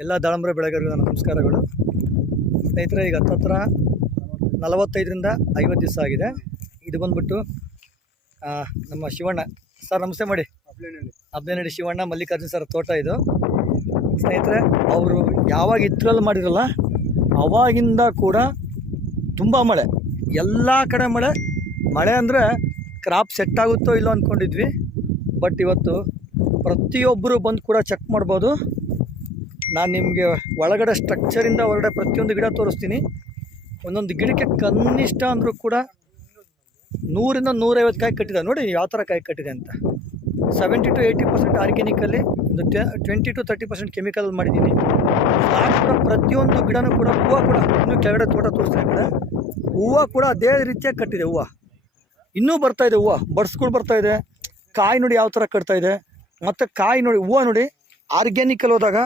ಎಲ್ಲ ದಾಳಂಬ್ರೆ ಬೆಳೆಗಾರರಿಗೂ ನನ್ನ ನಮಸ್ಕಾರಗಳು. ಸ್ನೇಹಿತರೆ, ಈಗ ಹತ್ತತ್ರ 45ರಿಂದ 50 ದಿವಸ ಆಗಿದೆ. ಇದು ಬಂದ್ಬಿಟ್ಟು ನಮ್ಮ ಶಿವಣ್ಣ ಸರ್, ನಮಸ್ತೆ ಮಾಡಿ. ಅಬ್ಬೇನಹಳ್ಳಿ ಶಿವಣ್ಣ ಮಲ್ಲಿಕಾರ್ಜುನ್ ಸರ್ ತೋಟ ಇದು. ಸ್ನೇಹಿತರೆ, ಅವರು ಯಾವಾಗ ಇದ್ರಲ್ಲಿ ಮಾಡಿರಲ್ಲ ಅವಾಗಿಂದ ಕೂಡ ತುಂಬ ಮಳೆ, ಎಲ್ಲ ಕಡೆ ಮಳೆ ಅಂದರೆ ಕ್ರಾಪ್ ಸೆಟ್ ಆಗುತ್ತೋ ಇಲ್ಲೋ ಅಂದ್ಕೊಂಡಿದ್ವಿ. ಬಟ್ ಇವತ್ತು ಪ್ರತಿಯೊಬ್ಬರು ಬಂದು ಕೂಡ ಚೆಕ್ ಮಾಡ್ಬೋದು. ನಾನು ನಿಮಗೆ ಒಳಗಡೆ ಸ್ಟ್ರಕ್ಚರಿಂದ ಹೊರಗಡೆ ಪ್ರತಿಯೊಂದು ಗಿಡ ತೋರಿಸ್ತೀನಿ. ಒಂದೊಂದು ಗಿಡಕ್ಕೆ ಕನಿಷ್ಠ ಅಂದರೂ ಕೂಡ 100ರಿಂದ 150 ಕಾಯಿ ಕಟ್ಟಿದೆ. ನೋಡಿ ಯಾವ ಥರ ಕಾಯಿ ಕಟ್ಟಿದೆ ಅಂತ. 70 to 80% ಆರ್ಗ್ಯಾನಿಕಲ್ಲಿ, ಒಂದು 20 to 30% ಕೆಮಿಕಲ್ ಮಾಡಿದ್ದೀನಿ. ಕೂಡ ಪ್ರತಿಯೊಂದು ಗಿಡನೂ ಕೂಡ ಹೂವು ಕೂಡ ಇನ್ನೂ ಕೆಳಗಡೆ ತೋಟ ತೋರಿಸ್ತಾ ಇದ್ದಾರೆ. ಹೂವು ಕೂಡ ಅದೇ ರೀತಿಯಾಗಿ ಕಟ್ಟಿದೆ. ಹೂವು ಇನ್ನೂ ಬರ್ತಾಯಿದೆ, ಹೂವು ಬಡ್ಸ್ಗಳು ಬರ್ತಾಯಿದೆ. ಕಾಯಿ ನೋಡಿ ಯಾವ ಥರ ಕಟ್ತಾಯಿದೆ. ಮತ್ತು ಕಾಯಿ ನೋಡಿ, ಹೂವು ನೋಡಿ ಆರ್ಗ್ಯಾನಿಕಲ್ಲಿ ಹೋದಾಗ